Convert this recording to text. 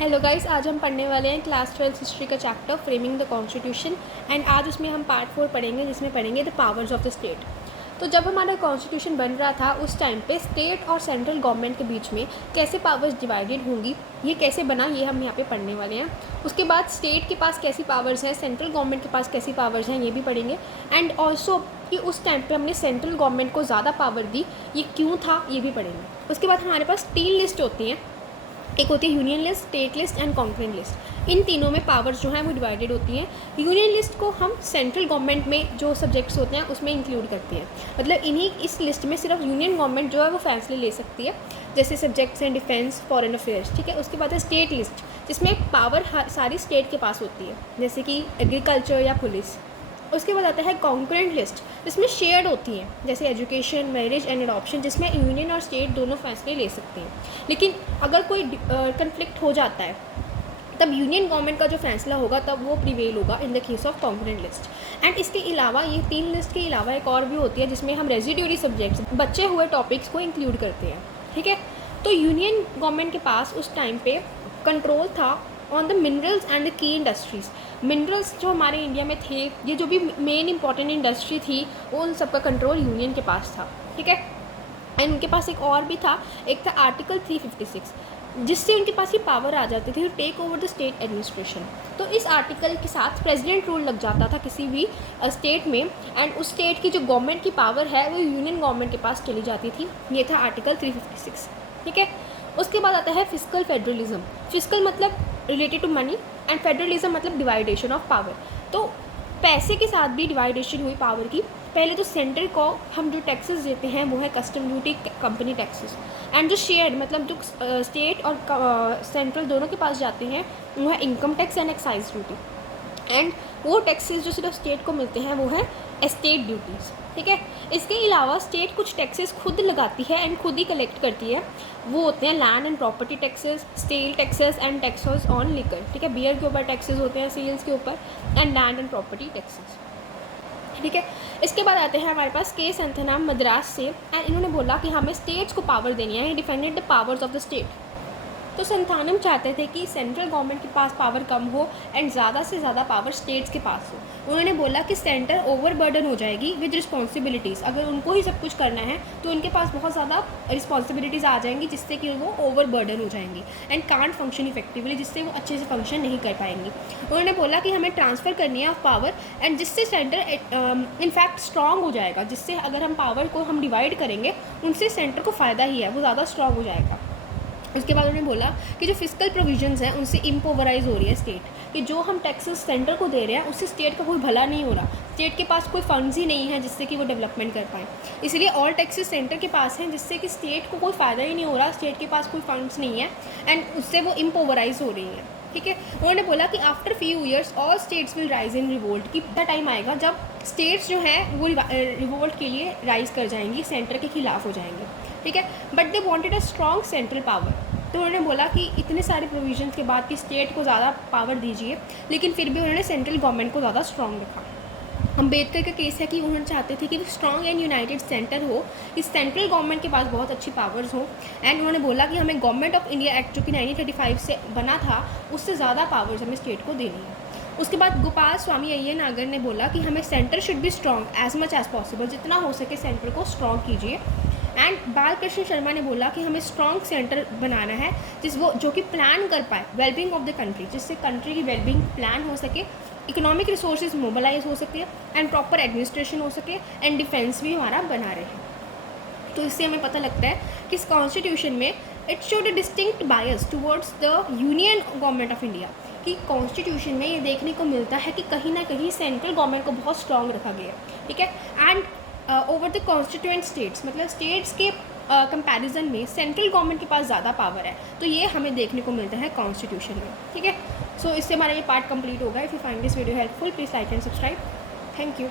Hello guys, आज हम पढ़ने वाले हैं क्लास 12 हिस्ट्री का chapter framing the constitution. And आज उसमें हम पार्ट 4 पढ़ेंगे, जिसमें पढ़ेंगे the powers of the state. तो जब हमारा कॉन्स्टिट्यूशन बन रहा था उस टाइम पे स्टेट और सेंट्रल गवर्नमेंट के बीच में कैसे पावर्स डिवाइडेड होंगी, ये कैसे बना, ये हम यहाँ पे पढ़ने वाले हैं। उसके बाद स्टेट के पास कैसी पावर्स हैं, सेंट्रल गवर्नमेंट के पास कैसी पावर्स हैं, ये भी पढ़ेंगे। एंड ऑल्सो कि उस टाइम पे हमने सेंट्रल गवर्नमेंट को ज़्यादा पावर दी, ये क्यों था, ये भी पढ़ेंगे। उसके बाद हमारे पास 3 लिस्ट होती हैं, एक होती है union list, state list and concurrent list. इन तीनों में पावर्स जो हैं वो डिवाइडेड होती हैं। यूनियन लिस्ट को हम सेंट्रल गवर्नमेंट में जो सब्जेक्ट्स होते हैं उसमें इंक्लूड करते हैं, मतलब इस लिस्ट में सिर्फ यूनियन गवर्नमेंट जो है वो फैसले ले सकती है, जैसे सब्जेक्ट्स हैं डिफेंस, फॉरेन अफेयर्स, ठीक है। उसके बाद है स्टेट लिस्ट, जिसमें पावर सारी स्टेट के पास होती है, जैसे कि एग्रीकल्चर या पुलिस। उसके बाद आता है कॉन्करेंट लिस्ट, जिसमें शेयर्ड होती हैं, जैसे एजुकेशन, मैरिज एंड एडॉप्शन, जिसमें यूनियन और स्टेट दोनों फैसले ले सकते हैं। लेकिन अगर कोई कन्फ्लिक्ट हो जाता है तब यूनियन गवर्नमेंट का जो फैसला होगा तब वो प्रिवेल होगा in the case of concurrent list. And इसके अलावा ये 3 लिस्ट के अलावा एक और भी होती है, जिसमें हम रेजिड्यूरी सब्जेक्ट्स, बचे हुए टॉपिक्स को इंक्लूड करते हैं, ठीक है। तो यूनियन गवर्नमेंट के पास उस टाइम पे कंट्रोल था on the minerals and the key industries. Minerals जो हमारे इंडिया में थे, ये जो भी मेन इंपॉर्टेंट इंडस्ट्री थी, वो उन सबका कंट्रोल यूनियन के पास था, ठीक है। एंड उनके पास एक और भी था, एक था आर्टिकल 356, जिससे उनके पास ये पावर आ जाती थी to take over the state administration. तो इस आर्टिकल के साथ प्रेसिडेंट रूल लग जाता था किसी भी स्टेट में, एंड उस स्टेट की जो गवर्नमेंट की पावर है वो यूनियन गवर्नमेंट के पास चली जाती थी। ये था आर्टिकल 356, ठीक है। उसके बाद आता है फिस्कल फेडरलिज्म। फिस्कल मतलब related to money, and federalism मतलब डिवाइडेशन ऑफ पावर। तो पैसे के साथ भी डिवाइडेशन हुई पावर की। पहले तो सेंटर को हम जो टैक्सेस देते हैं वो है custom duty, company taxes. And जो शेयर मतलब जो स्टेट और सेंट्रल दोनों के पास जाते हैं वो है income tax and excise duty. And वो टैक्सेस जो सिर्फ स्टेट को मिलते हैं वो है एस्टेट ड्यूटीज़, ठीक है। इसके अलावा स्टेट कुछ टैक्सेस खुद लगाती है एंड खुद ही कलेक्ट करती है, वो होते हैं land and property taxes, state taxes and taxes on liquor, ठीक है। बियर के ऊपर टैक्सेस होते हैं, सेल्स के ऊपर, and land and property taxes, ठीक है। इसके बाद आते हैं हमारे पास के संथनाम मद्रास से, एंड इन्होंने बोला कि हमें स्टेट्स को पावर देनी है, defended the powers of the state. तो संथानम चाहते थे कि सेंट्रल गवर्नमेंट के पास पावर कम हो एंड ज़्यादा से ज़्यादा पावर स्टेट्स के पास हो। उन्होंने बोला कि सेंटर ओवरबर्डन हो जाएगी विद रिस्पॉन्सिबिलिटीज़, अगर उनको ही सब कुछ करना है तो उनके पास बहुत ज़्यादा रिस्पॉन्सिबिलिटीज़ आ जाएंगी, जिससे कि वो ओवरबर्डन हो जाएंगी एंड कांट फंक्शन इफेक्टिवली, जिससे वो अच्छे से फंक्शन नहीं कर पाएंगी। उन्होंने बोला कि हमें ट्रांसफ़र करनी है ऑफ पावर, एंड जिससे सेंटर इनफैक्ट स्ट्रॉन्ग हो जाएगा, जिससे अगर हम पावर को हम डिवाइड करेंगे उनसे सेंटर को फ़ायदा ही है, वो ज़्यादा स्ट्रॉन्ग हो जाएगा। उसके बाद उन्होंने बोला कि जो फिस्कल प्रोविजंस हैं उनसे इम्पोवराइज हो रही है स्टेट, कि जो हम टैक्सेस सेंटर को दे रहे हैं उससे स्टेट का कोई भला नहीं हो रहा, स्टेट के पास कोई फंड्स ही नहीं है जिससे कि वो डेवलपमेंट कर पाएँ। इसलिए ऑल टैक्सेस सेंटर के पास हैं, जिससे कि स्टेट को कोई फ़ायदा ही नहीं हो रहा, स्टेट के पास कोई फंड्स नहीं है, एंड उससे वो इम्पोवराइज हो रही है, ठीक है। उन्होंने बोला कि after few years all states will rise in revolt, कि टाइम आएगा जब स्टेट्स जो है वो रिवोल्ट के लिए राइज कर जाएंगी, सेंटर के खिलाफ हो जाएंगे, ठीक है। But they wanted a strong central power. तो उन्होंने बोला कि इतने सारे प्रोविजंस के बाद कि स्टेट को ज़्यादा पावर दीजिए, लेकिन फिर भी उन्होंने सेंट्रल गवर्नमेंट को ज़्यादा स्ट्रॉन्ग रखा। अम्बेडकर का केस है कि उन्होंने चाहते थे कि स्ट्रॉन्ग एंड यूनाइटेड सेंटर हो, कि सेंट्रल गवर्नमेंट के पास बहुत अच्छी पावर्स हो, एंड उन्होंने बोला कि हमें गवर्नमेंट ऑफ इंडिया एक्ट जो कि 1935 से बना था उससे ज़्यादा पावर्स हमें स्टेट को देनी है। उसके बाद गोपाल स्वामी अय्यर नागर ने बोला कि हमें centre should be strong as much as possible, जितना हो सके सेंटर को स्ट्रॉन्ग कीजिए। एंड बालकृष्ण शर्मा ने बोला कि हमें स्ट्रॉन्ग सेंटर बनाना है जो कि प्लान कर पाए वेलबींग ऑफ द कंट्री, जिससे कंट्री की वेलबींग प्लान हो सके, इकोनॉमिक रिसोर्सेज मोबिलाइज हो सके, एंड प्रॉपर एडमिनिस्ट्रेशन हो सके, एंड डिफेंस भी हमारा बना रहे। तो इससे हमें पता लगता है कि इस कॉन्स्टिट्यूशन में it showed a distinct bias towards the union government of India, कि कॉन्स्टिट्यूशन में ये देखने को मिलता है कि कहीं ना कहीं सेंट्रल गवर्नमेंट को बहुत स्ट्रॉन्ग रखा गया है, ठीक है। And over the constituent states, मतलब स्टेट्स के कंपैरिजन में सेंट्रल गवर्नमेंट के पास ज़्यादा पावर है, तो ये हमें देखने को मिलता है कॉन्स्टिट्यूशन में, ठीक है। सो इससे हमारा ये पार्ट कंप्लीट होगा। If you find this video helpful please like and subscribe. Thank you.